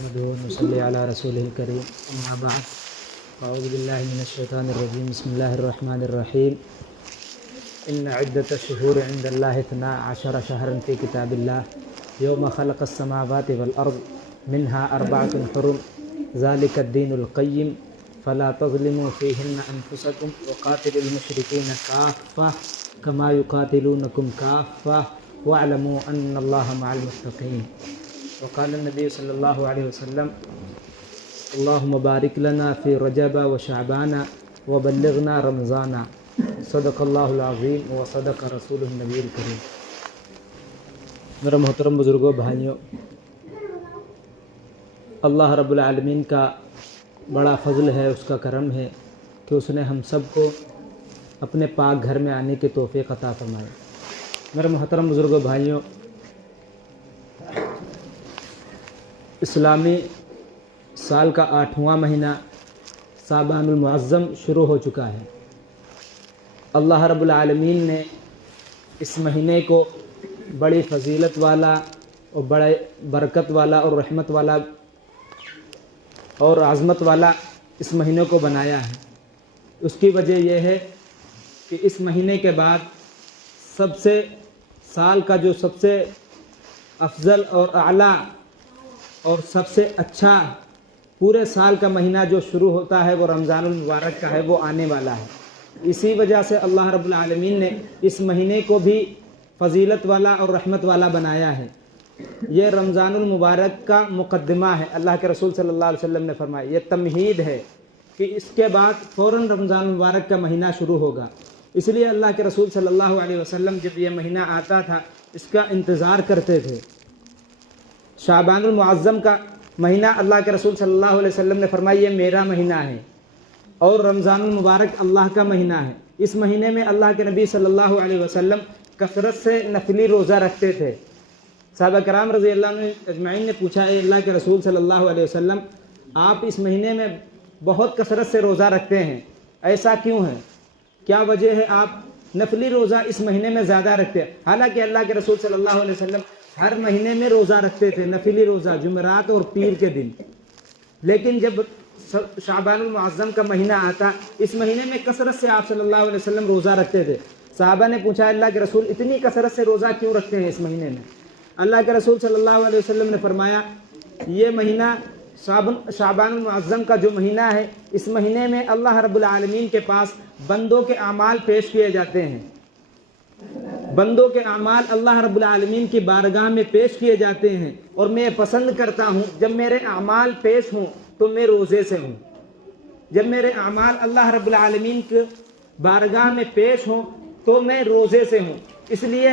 نحمده ونصلي على رسوله الكريم أما بعد أعوذ بالله من الشيطان الرجيم بسم الله الرحمن الرحيم إن عدة الشهور عند الله 12 شهرا في كتاب الله يوم خلق السماوات والأرض منها 4 حرم ذلك الدين القيم فلا تظلموا فيهن أنفسكم وقاتلوا المشركين كافة كما يقاتلونكم كافة واعلموا أن الله مع المتقين. وقال النبي صلی اللہ علیہ وسلم اللهم بارک لنا فی رجب و شعبان وبلغنا رمضان صدق اللہ العظیم وصدق رسول النبی الکریم. میرے محترم بزرگوں بھائیوں، اللہ رب العالمین کا بڑا فضل ہے، اس کا کرم ہے کہ اس نے ہم سب کو اپنے پاک گھر میں آنے کی توفیق عطا فرمائے. میرے محترم بزرگوں بھائیوں، اسلامی سال کا 8واں مہینہ شعبان المعظم شروع ہو چکا ہے. اللہ رب العالمین نے اس مہینے کو بڑی فضیلت والا اور بڑے برکت والا اور رحمت والا اور عظمت والا اس مہینے کو بنایا ہے. اس کی وجہ یہ ہے کہ اس مہینے کے بعد سب سے سال کا جو سب سے افضل اور اعلیٰ اور سب سے اچھا پورے سال کا مہینہ جو شروع ہوتا ہے وہ رمضان المبارک کا ہے، وہ آنے والا ہے. اسی وجہ سے اللہ رب العالمین نے اس مہینے کو بھی فضیلت والا اور رحمت والا بنایا ہے. یہ رمضان المبارک کا مقدمہ ہے. اللہ کے رسول صلی اللہ علیہ وسلم نے فرمایا، یہ تمہید ہے کہ اس کے بعد فوراً رمضان المبارک کا مہینہ شروع ہوگا. اس لیے اللہ کے رسول صلی اللہ علیہ وسلم جب یہ مہینہ آتا تھا اس کا انتظار کرتے تھے. شعبان المعظم کا مہینہ اللہ کے رسول صلی اللہ علیہ وسلم نے فرمایا یہ میرا مہینہ ہے، اور رمضان المبارک اللہ کا مہینہ ہے. اس مہینے میں اللہ کے نبی صلی اللہ علیہ وسلم کثرت سے نفلی روزہ رکھتے تھے. صحابہ کرام رضی اللہ عنہ اجمعین نے پوچھا، اے اللہ کے رسول صلی اللہ علیہ وسلم، آپ اس مہینے میں بہت کثرت سے روزہ رکھتے ہیں، ایسا کیوں ہے؟ کیا وجہ ہے آپ نفلی روزہ اس مہینے میں زیادہ رکھتے ہیں؟ حالانکہ اللہ کے رسول صلی اللہ علیہ وسلم ہر مہینے میں روزہ رکھتے تھے، نفلی روزہ جمعرات اور پیر کے دن. لیکن جب شعبان المعظم کا مہینہ آتا اس مہینے میں کثرت سے آپ صلی اللہ علیہ وسلم روزہ رکھتے تھے. صحابہ نے پوچھا، اللہ کے رسول اتنی کثرت سے روزہ کیوں رکھتے ہیں اس مہینے میں؟ اللہ کے رسول صلی اللہ علیہ وسلم نے فرمایا، یہ مہینہ شعبان المعظم کا جو مہینہ ہے، اس مہینے میں اللہ رب العالمین کے پاس بندوں کے اعمال پیش کیے جاتے ہیں. بندوں کے اعمال اللہ رب العالمین کی بارگاہ میں پیش کیے جاتے ہیں، اور میں پسند کرتا ہوں جب میرے اعمال پیش ہوں تو میں روزے سے ہوں. جب میرے اعمال اللہ رب العالمین کی بارگاہ میں پیش ہوں تو میں روزے سے ہوں. اس لیے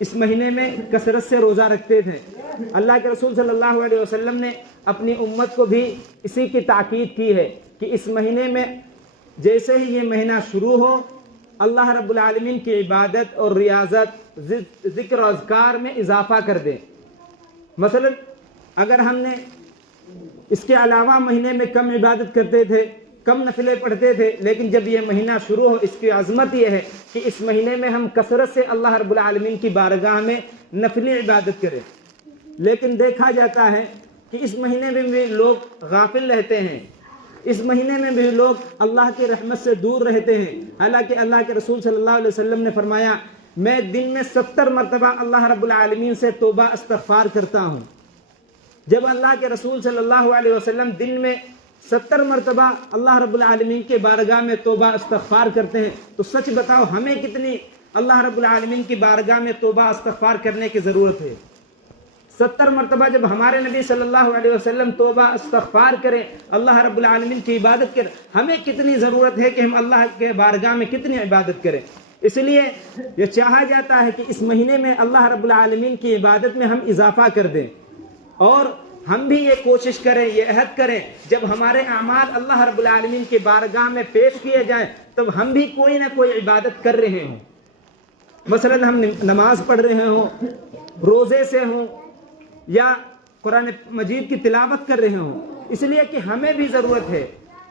اس مہینے میں کثرت سے روزہ رکھتے تھے. اللہ کے رسول صلی اللہ علیہ وسلم نے اپنی امت کو بھی اسی کی تاکید کی ہے کہ اس مہینے میں جیسے ہی یہ مہینہ شروع ہو اللہ رب العالمین کی عبادت اور ریاضت، ذکر و اذکار میں اضافہ کر دیں. مثلا اگر ہم نے اس کے علاوہ مہینے میں کم عبادت کرتے تھے، کم نفلیں پڑھتے تھے، لیکن جب یہ مہینہ شروع ہو اس کی عظمت یہ ہے کہ اس مہینے میں ہم کثرت سے اللہ رب العالمین کی بارگاہ میں نفلی عبادت کریں. لیکن دیکھا جاتا ہے کہ اس مہینے میں بھی لوگ غافل رہتے ہیں، اس مہینے میں بھی لوگ اللہ کی رحمت سے دور رہتے ہیں. حالانکہ اللہ کے رسول صلی اللہ علیہ وسلم نے فرمایا، میں دن میں 70 مرتبہ اللہ رب العالمین سے توبہ استغفار کرتا ہوں. جب اللہ کے رسول صلی اللہ علیہ وسلم دن میں 70 مرتبہ اللہ رب العالمین کے بارگاہ میں توبہ استغفار کرتے ہیں تو سچ بتاؤ ہمیں کتنی اللہ رب العالمین کی بارگاہ میں توبہ استغفار کرنے کی ضرورت ہے؟ 70 مرتبہ جب ہمارے نبی صلی اللہ علیہ وسلم توبہ استغفار کریں، اللہ رب العالمین کی عبادت کریں، ہمیں کتنی ضرورت ہے کہ ہم اللہ کے بارگاہ میں کتنی عبادت کریں. اس لیے یہ چاہا جاتا ہے کہ اس مہینے میں اللہ رب العالمین کی عبادت میں ہم اضافہ کر دیں، اور ہم بھی یہ کوشش کریں، یہ عہد کریں جب ہمارے اعمال اللہ رب العالمین کی بارگاہ میں پیش کیے جائیں تب ہم بھی کوئی نہ کوئی عبادت کر رہے ہوں. مثلا ہم نماز پڑھ رہے ہوں، روزے سے ہوں، یا قرآن مجید کی تلاوت کر رہے ہوں. اس لیے کہ ہمیں بھی ضرورت ہے،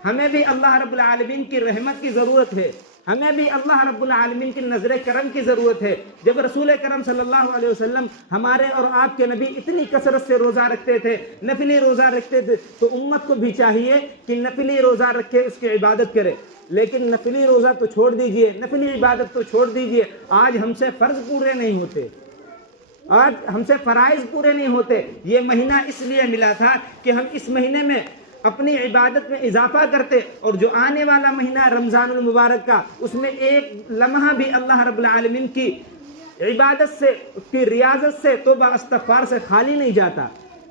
ہمیں بھی اللہ رب العالمین کی رحمت کی ضرورت ہے، ہمیں بھی اللہ رب العالمین کی نظر کرم کی ضرورت ہے۔ جب رسول کرم صلی اللہ علیہ وسلم ہمارے اور آپ کے نبی اتنی کثرت سے روزہ رکھتے تھے، نفلی روزہ رکھتے تھے، تو امت کو بھی چاہیے کہ نفلی روزہ رکھے، اس کی عبادت کرے۔ لیکن نفلی روزہ تو چھوڑ دیجئے، نفلی عبادت تو چھوڑ دیجئے، آج ہم سے فرض پورے نہیں ہوتے، آج ہم سے فرائض پورے نہیں ہوتے۔ یہ مہینہ اس لیے ملا تھا کہ ہم اس مہینے میں اپنی عبادت میں اضافہ کرتے، اور جو آنے والا مہینہ رمضان المبارک کا، اس میں ایک لمحہ بھی اللہ رب العالمین کی عبادت سے، اس کی ریاضت سے، توبہ استغفار سے خالی نہیں جاتا۔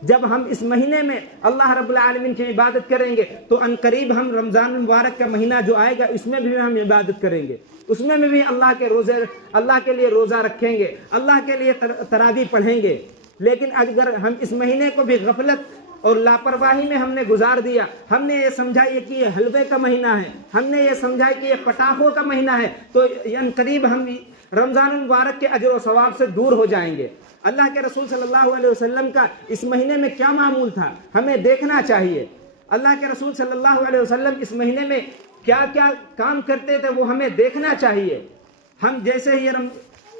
جب ہم اس مہینے میں اللہ رب العالمین کی عبادت کریں گے تو ان قریب ہم رمضان المبارک کا مہینہ جو آئے گا اس میں بھی ہم عبادت کریں گے، اس میں بھی اللہ کے روزے، اللہ کے لیے روزہ رکھیں گے، اللہ کے لیے تراویح پڑھیں گے۔ لیکن اگر ہم اس مہینے کو بھی غفلت اور لاپرواہی میں ہم نے گزار دیا، ہم نے یہ سمجھا کہ یہ حلوے کا مہینہ ہے، ہم نے یہ سمجھا کہ یہ پٹاخوں کا مہینہ ہے، تو ان قریب ہم رمضان المبارک کے اجر و ثواب سے دور ہو جائیں گے۔ اللہ کے رسول صلی اللہ علیہ وسلم کا اس مہینے میں کیا معمول تھا، ہمیں دیکھنا چاہیے۔ اللہ کے رسول صلی اللہ علیہ وسلم اس مہینے میں کیا کیا کام کرتے تھے، وہ ہمیں دیکھنا چاہیے۔ ہم جیسے ہی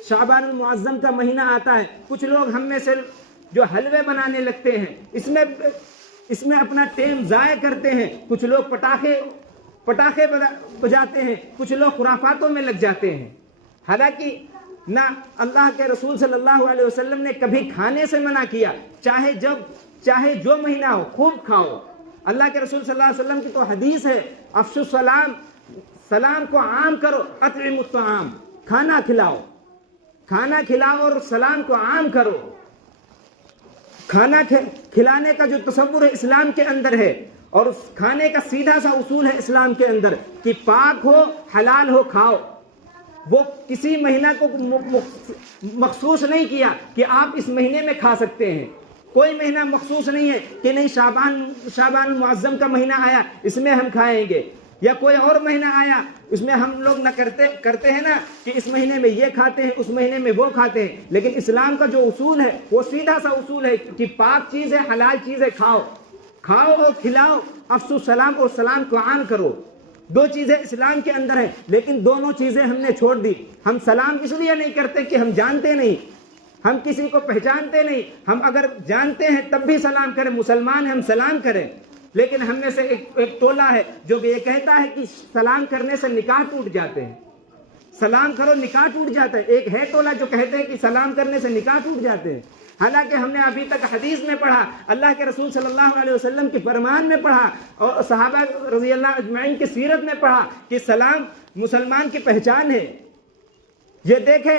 شعبان المعظم کا مہینہ آتا ہے، کچھ لوگ ہم میں سے جو حلوے بنانے لگتے ہیں، اس میں اپنا ٹائم ضائع کرتے ہیں، کچھ لوگ پٹاخے بجاتے ہیں، کچھ لوگ خرافاتوں میں لگ جاتے ہیں۔ حالانکہ نہ اللہ کے رسول صلی اللہ علیہ وسلم نے کبھی کھانے سے منع کیا، چاہے جو مہینہ ہو خوب کھاؤ۔ اللہ کے رسول صلی اللہ علیہ وسلم کی تو حدیث ہے، افشوا السلام، سلام کو عام کرو، اطعموا الطعام، کھانا کھلاؤ اور سلام کو عام کرو۔ کھانا کھلانے کا جو تصور ہے اسلام کے اندر ہے، اور اس کھانے کا سیدھا سا اصول ہے اسلام کے اندر کہ پاک ہو، حلال ہو، کھاؤ۔ وہ کسی مہینہ کو مخصوص نہیں کیا کہ آپ اس مہینے میں کھا سکتے ہیں، کوئی مہینہ مخصوص نہیں ہے کہ نہیں شعبان المعظم کا مہینہ آیا اس میں ہم کھائیں گے، یا کوئی اور مہینہ آیا اس میں ہم لوگ نہ کرتے ہیں نا کہ اس مہینے میں یہ کھاتے ہیں، اس مہینے میں وہ کھاتے ہیں۔ لیکن اسلام کا جو اصول ہے وہ سیدھا سا اصول ہے کہ پاک چیزیں، حلال چیزیں کھاؤ اور کھلاؤ، افشوا السلام اور سلام کو عام کرو۔ دو چیزیں اسلام کے اندر ہیں، لیکن دونوں چیزیں ہم نے چھوڑ دی۔ ہم سلام اس لیے نہیں کرتے کہ ہم جانتے نہیں، ہم کسی کو پہچانتے نہیں، ہم اگر جانتے ہیں تب بھی سلام کریں، مسلمان ہیں ہم سلام کریں۔ لیکن ہم میں سے ایک ٹولہ ہے جو یہ کہتا ہے کہ سلام کرنے سے نکاح ٹوٹ جاتے ہیں، سلام کرو نکاح ٹوٹ جاتا ہے۔ ایک ہے ٹولہ جو کہتے ہیں کہ سلام کرنے سے نکاح ٹوٹ جاتے ہیں، حالانکہ ہم نے ابھی تک حدیث میں پڑھا، اللہ کے رسول صلی اللہ علیہ وسلم کے فرمان میں پڑھا، اور صحابہ رضی اللہ اجمعین کی سیرت میں پڑھا کہ سلام مسلمان کی پہچان ہے۔ یہ دیکھیں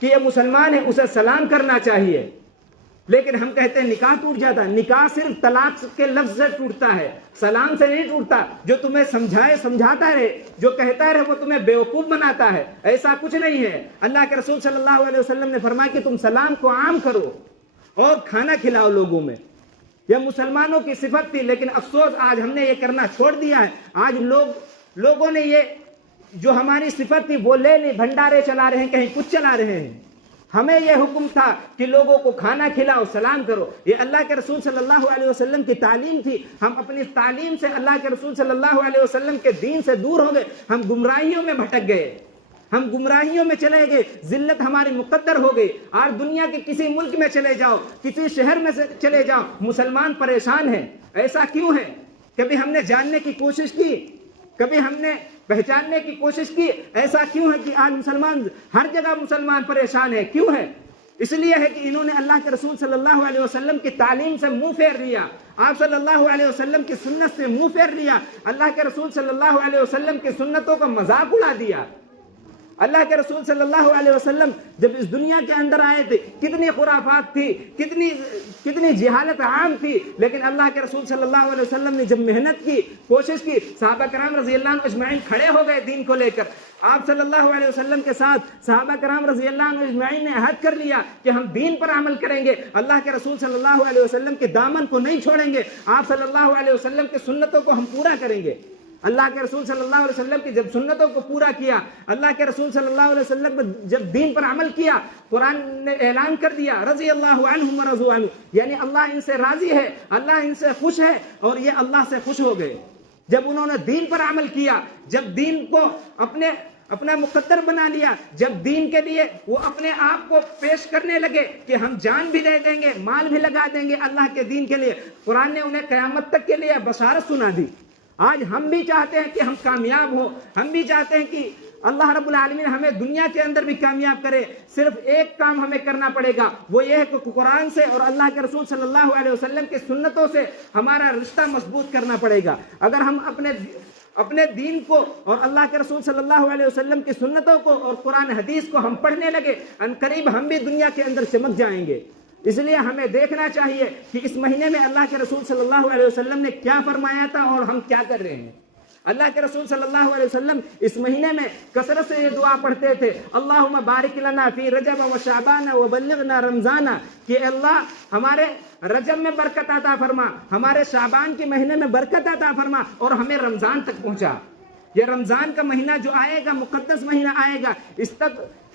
کہ یہ مسلمان ہے، اسے سلام کرنا چاہیے۔ لیکن ہم کہتے ہیں نکاح ٹوٹ جاتا ہے، نکاح صرف طلاق کے لفظ سے ٹوٹتا ہے، سلام سے نہیں ٹوٹتا۔ جو تمہیں سمجھاتا رہے، جو کہتا رہے، وہ تمہیں بیوقوف بناتا ہے، ایسا کچھ نہیں ہے۔ اللہ کے رسول صلی اللہ علیہ وسلم نے فرمایا کہ تم سلام کو عام کرو اور کھانا کھلاؤ لوگوں میں۔ یہ مسلمانوں کی صفت تھی، لیکن افسوس آج ہم نے یہ کرنا چھوڑ دیا ہے۔ آج لوگوں نے یہ جو ہماری صفت تھی وہ لے لی، بھنڈارے چلا رہے ہیں، کہیں کچھ چلا رہے ہیں۔ ہمیں یہ حکم تھا کہ لوگوں کو کھانا کھلاؤ، سلام کرو، یہ اللہ کے رسول صلی اللہ علیہ وسلم کی تعلیم تھی۔ ہم اپنی تعلیم سے، اللہ کے رسول صلی اللہ علیہ وسلم کے دین سے دور ہو گئے، ہم گمراہیوں میں بھٹک گئے، ہم گمراہیوں میں چلے گئے، ذلت ہماری مقدر ہو گئی۔ آج دنیا کے کسی ملک میں چلے جاؤ، کسی شہر میں چلے جاؤ، مسلمان پریشان ہیں۔ ایسا کیوں ہے؟ کبھی ہم نے جاننے کی کوشش کی؟ کبھی ہم نے پہچاننے کی کوشش کی؟ ایسا کیوں ہے کہ آج مسلمان ہر جگہ مسلمان پریشان ہے؟ کیوں ہے؟ اس لیے ہے کہ انہوں نے اللہ کے رسول صلی اللہ علیہ وسلم کی تعلیم سے منہ پھیر لیا، آپ صلی اللہ علیہ وسلم کی سنت سے منہ پھیر لیا، اللہ کے رسول صلی اللہ علیہ وسلم کی سنتوں کا مذاق اڑا دیا۔ اللہ کے رسول صلی اللہ علیہ وسلم جب اس دنیا کے اندر آئے تھے، کتنی خرافات تھی، کتنی جہالت عام تھی، لیکن اللہ کے رسول صلی اللہ علیہ وسلم نے جب محنت کی، کوشش کی، صحابہ کرام رضی اللہ عنہ اجمعین کھڑے ہو گئے دین کو لے کر۔ آپ صلی اللہ علیہ وسلم کے ساتھ صحابہ کرام رضی اللہ عنہ اجمعین نے عہد کر لیا کہ ہم دین پر عمل کریں گے، اللہ کے رسول صلی اللہ علیہ وسلم کے دامن کو نہیں چھوڑیں گے، آپ صلی اللہ علیہ وسلم کی سنتوں کو ہم پورا کریں گے۔ اللہ کے رسول صلی اللہ علیہ وسلم کی جب سنتوں کو پورا کیا، اللہ کے رسول صلی اللہ علیہ وسلم جب دین پر عمل کیا، قرآن نے اعلان کر دیا رضی اللہ عنہم ورضوا عنہ، یعنی اللہ ان سے راضی ہے، اللہ ان سے خوش ہے، اور یہ اللہ سے خوش ہو گئے۔ جب انہوں نے دین پر عمل کیا، جب دین کو اپنا مقدر بنا لیا. جب دین کے لیے وہ اپنے آپ کو پیش کرنے لگے کہ ہم جان بھی دے دیں گے, مال بھی لگا دیں گے اللہ کے دین کے لیے, قرآن نے انہیں قیامت تک کے لیے بشارت سنا دی. آج ہم بھی چاہتے ہیں کہ ہم کامیاب ہوں, ہم بھی چاہتے ہیں کہ اللہ رب العالمین ہمیں دنیا کے اندر بھی کامیاب کرے. صرف ایک کام ہمیں کرنا پڑے گا, وہ یہ ہے کہ قرآن سے اور اللہ کے رسول صلی اللہ علیہ وسلم کی سنتوں سے ہمارا رشتہ مضبوط کرنا پڑے گا. اگر ہم اپنے دین کو اور اللہ کے رسول صلی اللہ علیہ وسلم کی سنتوں کو اور قرآن حدیث کو ہم پڑھنے لگے, ان قریب ہم بھی دنیا کے اندر چمک جائیں گے. اس لیے ہمیں دیکھنا چاہیے کہ اس مہینے میں اللہ کے رسول صلی اللہ علیہ وسلم نے کیا فرمایا تھا اور ہم کیا کر رہے ہیں. اللہ کے رسول صلی اللہ علیہ وسلم اس مہینے میں کثرت سے یہ دعا پڑھتے تھے, اللہم بارک لنا فی رجب و شعبان و بلغنا رمضان, کہ اللہ ہمارے رجب میں برکت عطا فرما, ہمارے شعبان کے مہینے میں برکت عطا فرما, اور ہمیں رمضان تک پہنچا. یہ رمضان کا مہینہ جو آئے گا, مقدس مہینہ آئے گا,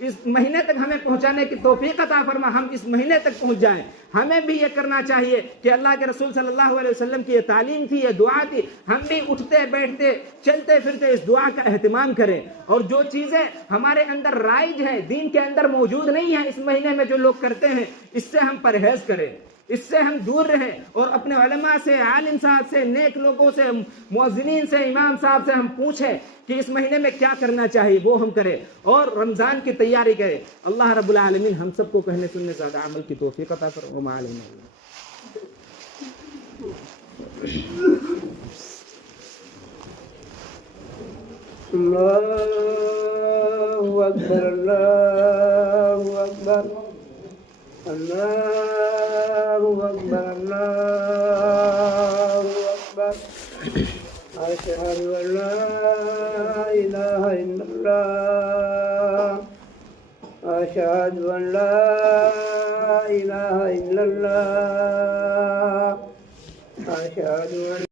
اس مہینے تک ہمیں پہنچانے کی توفیق عطا فرما, ہم اس مہینے تک پہنچ جائیں. ہمیں بھی یہ کرنا چاہیے کہ اللہ کے رسول صلی اللہ علیہ وسلم کی یہ تعلیم تھی, یہ دعا تھی, ہم بھی اٹھتے بیٹھتے چلتے پھرتے اس دعا کا اہتمام کریں. اور جو چیزیں ہمارے اندر رائج ہیں, دین کے اندر موجود نہیں ہیں, اس مہینے میں جو لوگ کرتے ہیں, اس سے ہم پرہیز کریں, اس سے ہم دور رہیں, اور اپنے علماء سے, عالم صاحب سے, نیک لوگوں سے, مؤذنین سے, امام صاحب سے ہم پوچھیں کہ اس مہینے میں کیا کرنا چاہیے, وہ ہم کریں, اور رمضان کی تیاری کریں. اللہ رب العالمین ہم سب کو کہنے سننے سے زیادہ عمل کی توفیق عطا فرمائے. وما علینا. اللہ اکبر, اللہ اکبر, اللہ اکبر, اللہ اکبر. اشہد ان لا الہ الا اللہ, اشہد ان لا الہ الا اللہ, اشہد ان